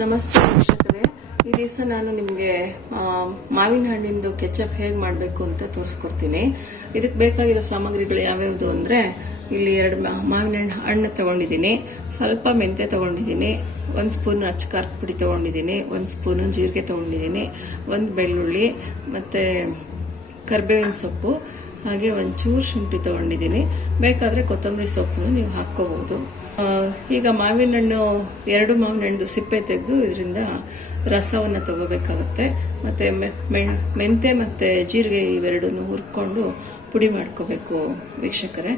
ನಮಸ್ತೆ ವೀಕ್ಷಕರೇ, ಈ ದಿವಸ ನಾನು ನಿಮಗೆ ಮಾವಿನ ಹಣ್ಣಿಂದು ಕೆಚಪ್ ಹೇಗೆ ಮಾಡಬೇಕು ಅಂತ ತೋರಿಸ್ಕೊಡ್ತೀನಿ. ಇದಕ್ಕೆ ಬೇಕಾಗಿರೋ ಸಾಮಗ್ರಿಗಳು ಯಾವ್ಯಾವುದು ಅಂದರೆ, ಇಲ್ಲಿ 2 ಮಾವಿನ ಹಣ್ಣು ತಗೊಂಡಿದ್ದೀನಿ, ಸ್ವಲ್ಪ ಮೆಂತೆ ತಗೊಂಡಿದ್ದೀನಿ, 1 ಸ್ಪೂನ್ ಅಚ್ಚಕಾರದ ಪುಡಿ ತಗೊಂಡಿದ್ದೀನಿ, 1 ಸ್ಪೂನ್ ಜೀರಿಗೆ ತಗೊಂಡಿದ್ದೀನಿ, 1 ಬೆಳ್ಳುಳ್ಳಿ ಮತ್ತು ಕರಿಬೇವಿನ ಸೊಪ್ಪು, ಹಾಗೆ ಒಂಚೂರು ಶುಂಠಿ ತಗೊಂಡಿದ್ದೀನಿ. ಬೇಕಾದರೆ ಕೊತ್ತಂಬರಿ ಸೊಪ್ಪನ್ನು ನೀವು ಹಾಕ್ಕೋಬಹುದು. ಈಗ ಮಾವಿನ ಹಣ್ಣು 2 ಮಾವಿನ ಹಣ್ಣು ಸಿಪ್ಪೆ ತೆಗೆದು ಇದರಿಂದ ರಸವನ್ನು ತಗೋಬೇಕಾಗತ್ತೆ. ಮತ್ತು ಮೆಂತೆ ಮತ್ತು ಜೀರಿಗೆ ಇವೆರಡನ್ನು ಹುರ್ಕೊಂಡು ಪುಡಿ ಮಾಡ್ಕೋಬೇಕು ವೀಕ್ಷಕರೇ.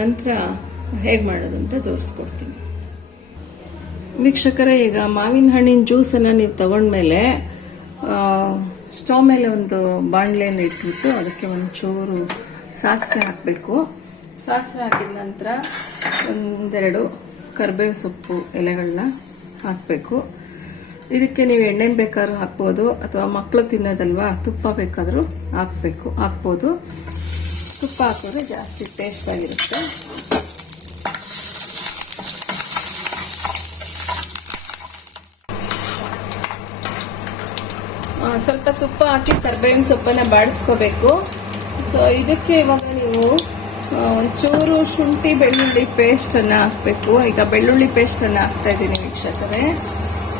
ನಂತರ ಹೇಗೆ ಮಾಡೋದು ಅಂತ ತೋರಿಸ್ಕೊಡ್ತೀನಿ ವೀಕ್ಷಕರೇ. ಈಗ ಮಾವಿನ ಹಣ್ಣಿನ ಜ್ಯೂಸನ್ನು ನೀವು ತಗೊಂಡ್ಮೇಲೆ ಸ್ಟವ್ ಮೇಲೆ ಒಂದು ಬಾಣಲೆಯನ್ನು ಇಟ್ಬಿಟ್ಟು ಅದಕ್ಕೆ ಒಂಚೂರು ಸಾಸಿವೆ ಹಾಕಬೇಕು. ಸಾಸಿವೆ ಹಾಕಿದ ನಂತರ 1-2 ಕರಿಬೇವು ಸೊಪ್ಪು ಎಲೆಗಳನ್ನ ಹಾಕಬೇಕು. ಇದಕ್ಕೆ ನೀವು ಎಣ್ಣೆ ಬೇಕಾದ್ರೂ ಹಾಕ್ಬೋದು, ಅಥವಾ ಮಕ್ಕಳು ತಿನ್ನೋದಲ್ವಾ, ತುಪ್ಪ ಬೇಕಾದರೂ ಹಾಕ್ಬೋದು. ತುಪ್ಪ ಹಾಕಿದ್ರೆ ಜಾಸ್ತಿ ಟೇಸ್ಟ್ ಆಗಿರುತ್ತೆ. ಸ್ವಲ್ಪ ತುಪ್ಪ ಹಾಕಿ ಕರಿಬೇವಿನ ಸೊಪ್ಪನ್ನ ಬಾಡಿಸ್ಕೋಬೇಕು. ಸೊ ಇದಕ್ಕೆ ಇವಾಗ ನೀವು ಒಂಚೂರು ಶುಂಠಿ ಬೆಳ್ಳುಳ್ಳಿ ಪೇಸ್ಟನ್ನು ಹಾಕಬೇಕು. ಈಗ ಬೆಳ್ಳುಳ್ಳಿ ಪೇಸ್ಟನ್ನು ಹಾಕ್ತಾ ಇದ್ದೀನಿ ವೀಕ್ಷಕರೇ.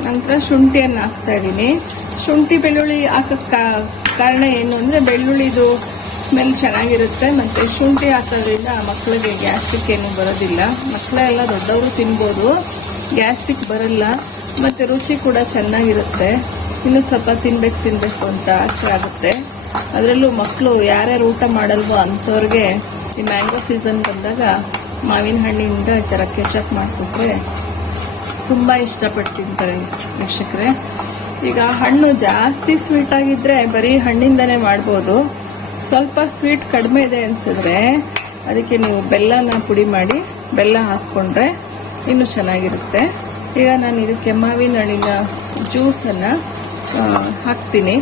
ನಂತರ ಶುಂಠಿಯನ್ನು ಹಾಕ್ತಾ ಇದ್ದೀನಿ. ಶುಂಠಿ ಬೆಳ್ಳುಳ್ಳಿ ಹಾಕಕ್ಕೆ ಕಾರಣ ಏನು ಅಂದರೆ, ಬೆಳ್ಳುಳ್ಳಿದು ಸ್ಮೆಲ್ ಚೆನ್ನಾಗಿರುತ್ತೆ, ಮತ್ತು ಶುಂಠಿ ಹಾಕೋದ್ರಿಂದ ಮಕ್ಕಳಿಗೆ ಗ್ಯಾಸ್ಟ್ರಿಕ್ ಏನು ಬರೋದಿಲ್ಲ. ಮಕ್ಕಳೆಲ್ಲ ದೊಡ್ಡವರು ತಿನ್ಬೋದು, ಗ್ಯಾಸ್ಟ್ರಿಕ್ ಬರಲ್ಲ, ಮತ್ತು ರುಚಿ ಕೂಡ ಚೆನ್ನಾಗಿರುತ್ತೆ. ಇನ್ನೂ ಸ್ವಲ್ಪ ತಿನ್ಬೇಕು ಅಂತ ಆಸೆ ಆಗುತ್ತೆ. ಅದರಲ್ಲೂ ಮಕ್ಕಳು ಯಾರ್ಯಾರು ಊಟ ಮಾಡಲ್ವೋ ಅಂಥವ್ರಿಗೆ ಈ ಮ್ಯಾಂಗೋ ಸೀಸನ್ ಬಂದಾಗ ಮಾವಿನ ಹಣ್ಣಿಂದ ಈ ಥರ ಕೆಚಪ್ ಮಾಡಿಕೊಟ್ರೆ ತುಂಬ ಇಷ್ಟಪಟ್ಟು ತಿಂತಾರೆ ವೀಕ್ಷಕರೇ. ಈಗ ಹಣ್ಣು ಜಾಸ್ತಿ ಸ್ವೀಟ್ ಆಗಿದ್ರೆ ಬರೀ ಹಣ್ಣಿಂದನೇ ಮಾಡ್ಬೋದು. ಸ್ವಲ್ಪ ಸ್ವೀಟ್ ಕಡಿಮೆ ಇದೆ ಅನಿಸಿದ್ರೆ ಅದಕ್ಕೆ ನೀವು ಬೆಲ್ಲನ ಪುಡಿ ಮಾಡಿ ಬೆಲ್ಲ ಹಾಕ್ಕೊಂಡ್ರೆ ಇನ್ನೂ ಚೆನ್ನಾಗಿರುತ್ತೆ. ಈಗ ನಾನು ಇದಕ್ಕೆ ಮಾವಿನ ಹಣ್ಣಿನ ಜ್ಯೂಸನ್ನು ಹಾಕ್ತೀನಿ.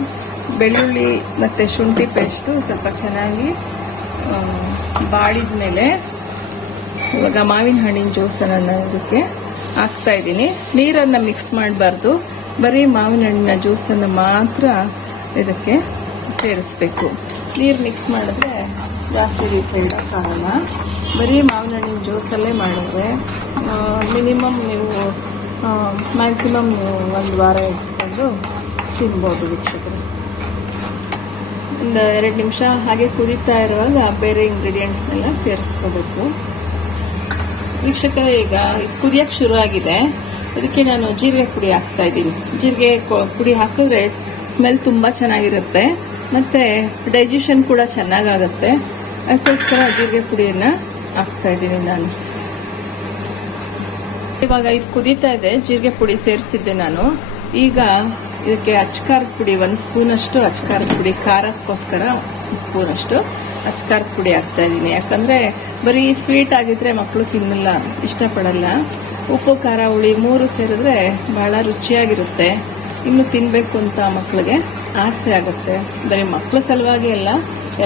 ಬೆಳ್ಳುಳ್ಳಿ ಮತ್ತು ಶುಂಠಿ ಪೇಸ್ಟು ಸ್ವಲ್ಪ ಚೆನ್ನಾಗಿ ಬಾಡಿದ ಮೇಲೆ ಇವಾಗ ಮಾವಿನ ಹಣ್ಣಿನ ಜ್ಯೂಸನ್ನು ನಾನು ಇದಕ್ಕೆ ಹಾಕ್ತಾ ಇದ್ದೀನಿ. ನೀರನ್ನು ಮಿಕ್ಸ್ ಮಾಡಬಾರ್ದು, ಬರೀ ಮಾವಿನ ಹಣ್ಣಿನ ಜ್ಯೂಸನ್ನು ಮಾತ್ರ ಇದಕ್ಕೆ ಸೇರಿಸ್ಬೇಕು. ನೀರು ಮಿಕ್ಸ್ ಮಾಡಿದ್ರೆ ಜಾಸ್ತಿ ದಿವಸ ಇಡೋಕ್ಕಾಗಲ್ಲ. ಬರೀ ಮಾವಿನ ಹಣ್ಣಿನ ಜ್ಯೂಸಲ್ಲೇ ಮಾಡಿದ್ರೆ ಮಿನಿಮಮ್ ನೀವು ಮ್ಯಾಕ್ಸಿಮಮ್ ನೀವು 1 ವಾರ ಇಟ್ಕೊಂಡು ತಿನ್ಬೋದು ವೀಕ್ಷಕರು. ಒಂದು 2 ನಿಮಿಷ ಹಾಗೆ ಕುದೀತಾ ಇರುವಾಗ ಬೇರೆ ಇಂಗ್ರೀಡಿಯೆಂಟ್ಸ್ನೆಲ್ಲ ಸೇರಿಸ್ಕೋಬೇಕು ವೀಕ್ಷಕರೇ. ಈಗ ಕುದಿಯಕ್ಕೆ ಶುರು ಆಗಿದೆ. ಅದಕ್ಕೆ ನಾನು ಜೀರಿಗೆ ಪುಡಿ ಹಾಕ್ತಾ ಇದ್ದೀನಿ. ಜೀರಿಗೆ ಪುಡಿ ಹಾಕಿದ್ರೆ ಸ್ಮೆಲ್ ತುಂಬ ಚೆನ್ನಾಗಿರುತ್ತೆ, ಮತ್ತು ಡೈಜೆಷನ್ ಕೂಡ ಚೆನ್ನಾಗಾಗುತ್ತೆ. ಅದಕ್ಕೋಸ್ಕರ ಜೀರಿಗೆ ಪುಡಿಯನ್ನು ಹಾಕ್ತಾ ಇದ್ದೀನಿ ನಾನು. ಇವಾಗ ಇದು ಕುದೀತಾ ಇದೆ, ಜೀರಿಗೆ ಪುಡಿ ಸೇರಿಸಿದ್ದೆ ನಾನು. ಈಗ ಇದಕ್ಕೆ ಅಚ್ಚಕಾರದ ಪುಡಿ 1 ಸ್ಪೂನಷ್ಟು ಅಚ್ಚಕಾರದ ಪುಡಿ, ಖಾರಕ್ಕೋಸ್ಕರ 1 ಸ್ಪೂನಷ್ಟು ಅಚ್ಚಕಾರದ ಪುಡಿ ಹಾಕ್ತಾ ಇದ್ದೀನಿ. ಯಾಕಂದರೆ ಬರೀ ಸ್ವೀಟ್ ಆಗಿದ್ರೆ ಮಕ್ಕಳು ತಿನ್ನಲ್ಲ, ಇಷ್ಟಪಡಲ್ಲ. ಉಪ್ಪು ಖಾರ ಹುಳಿ 3 ಸೇರಿದ್ರೆ ಬಹಳ ರುಚಿಯಾಗಿರುತ್ತೆ. ಇನ್ನು ತಿನ್ನಬೇಕು ಅಂತ ಮಕ್ಕಳಿಗೆ ಆಸೆ ಆಗುತ್ತೆ. ಬರೀ ಮಕ್ಕಳ ಸಲುವಾಗಿ ಅಲ್ಲ,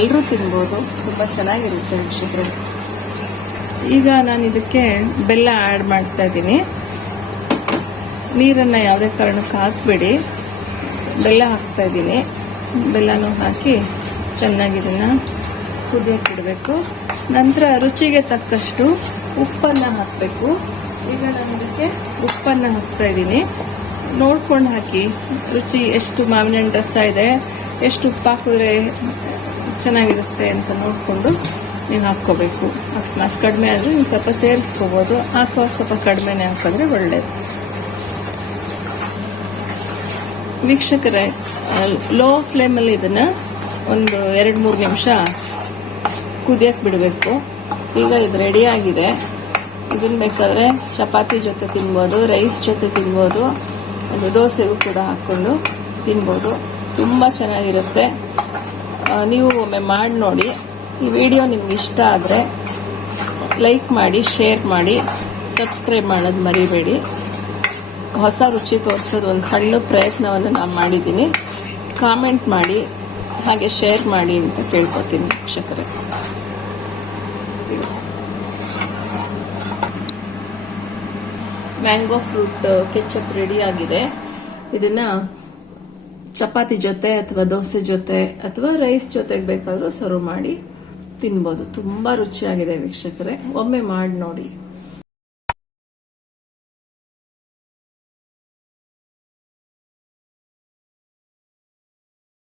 ಎಲ್ಲರೂ ತಿನ್ಬೋದು, ತುಂಬ ಚೆನ್ನಾಗಿರುತ್ತೆ ವೀಕ್ಷಕರು. ಈಗ ನಾನು ಇದಕ್ಕೆ ಬೆಲ್ಲ ಆ್ಯಡ್ ಮಾಡ್ತಾ ಇದ್ದೀನಿ. ನೀರನ್ನು ಯಾವುದೇ ಕಾರಣಕ್ಕೆ ಹಾಕಬೇಡಿ, ಬೆಲ್ಲ ಹಾಕ್ತಾ ಇದ್ದೀನಿ. ಬೆಲ್ಲನೂ ಹಾಕಿ ಚೆನ್ನಾಗಿ ಇದನ್ನು ಕುದಿಯಕ್ಕೆ ಇಡಬೇಕು. ನಂತರ ರುಚಿಗೆ ತಕ್ಕಷ್ಟು ಉಪ್ಪನ್ನು ಹಾಕಬೇಕು. ಈಗ ನಾನು ಇದಕ್ಕೆ ಉಪ್ಪನ್ನು ಹಾಕ್ತಾ ಇದ್ದೀನಿ. ನೋಡ್ಕೊಂಡು ಹಾಕಿ, ರುಚಿ ಎಷ್ಟು ಮಾವಿನ ಹಣ್ಣು ರಸ ಇದೆ, ಎಷ್ಟು ಉಪ್ಪು ಹಾಕಿದ್ರೆ ಚೆನ್ನಾಗಿರುತ್ತೆ ಅಂತ ನೋಡಿಕೊಂಡು ನೀವು ಹಾಕ್ಕೋಬೇಕು. ಅಕಸ್ಮಾತ್ ಕಡಿಮೆ ಆದರೆ ನೀವು ಸ್ವಲ್ಪ ಸೇರಿಸ್ಕೋಬೋದು, ಸ್ವಲ್ಪ ಕಡಿಮೆನೇ ಹಾಕಿದ್ರೆ ಒಳ್ಳೆಯದು ವೀಕ್ಷಕರೇ. ಲೋ ಫ್ಲೇಮಲ್ಲಿ ಇದನ್ನು ಒಂದು 2-3 ನಿಮಿಷ ಕುದಿಯಕ್ಕೆ ಬಿಡಬೇಕು. ಈಗ ಇದು ರೆಡಿಯಾಗಿದೆ. ಇದನ್ನು ಬೇಕಾದರೆ ಚಪಾತಿ ಜೊತೆ ತಿನ್ಬೋದು, ರೈಸ್ ಜೊತೆ ತಿನ್ಬೋದು, ಅದು ದೋಸೆಗೂ ಕೂಡ ಹಾಕ್ಕೊಂಡು ತಿನ್ಬೋದು. ತುಂಬ ಚೆನ್ನಾಗಿರುತ್ತೆ. ನೀವು ಒಮ್ಮೆ ಮಾಡಿ ನೋಡಿ. ಈ ವಿಡಿಯೋ ನಿಮ್ಗೆ ಇಷ್ಟ ಆದರೆ ಲೈಕ್ ಮಾಡಿ, ಶೇರ್ ಮಾಡಿ, ಸಬ್ಸ್ಕ್ರೈಬ್ ಮಾಡೋದು ಮರಿಬೇಡಿ. ಹೊಸ ರುಚಿ ತೋರಿಸೋದು ಒಂದು ಸಣ್ಣ ಪ್ರಯತ್ನವನ್ನು ನಾನು ಮಾಡಿದ್ದೀನಿ. ಕಾಮೆಂಟ್ ಮಾಡಿ, ಹಾಗೆ ಶೇರ್ ಮಾಡಿ ಅಂತ ಕೇಳ್ಕೊತೀನಿ ವೀಕ್ಷಕರೇ. ಮ್ಯಾಂಗೋ ಫ್ರೂಟ್ ಕೆಚಪ್ ರೆಡಿ ಆಗಿದೆ. ಇದನ್ನ ಚಪಾತಿ ಜೊತೆ ಅಥವಾ ದೋಸೆ ಜೊತೆ ಅಥವಾ ರೈಸ್ ಜೊತೆಗೆ ಬೇಕಾದ್ರೂ ಸರ್ವ್ ಮಾಡಿ ತಿನ್ಬೋದು. ತುಂಬಾ ರುಚಿಯಾಗಿದೆ ವೀಕ್ಷಕರೇ, ಒಮ್ಮೆ ಮಾಡಿ ನೋಡಿ.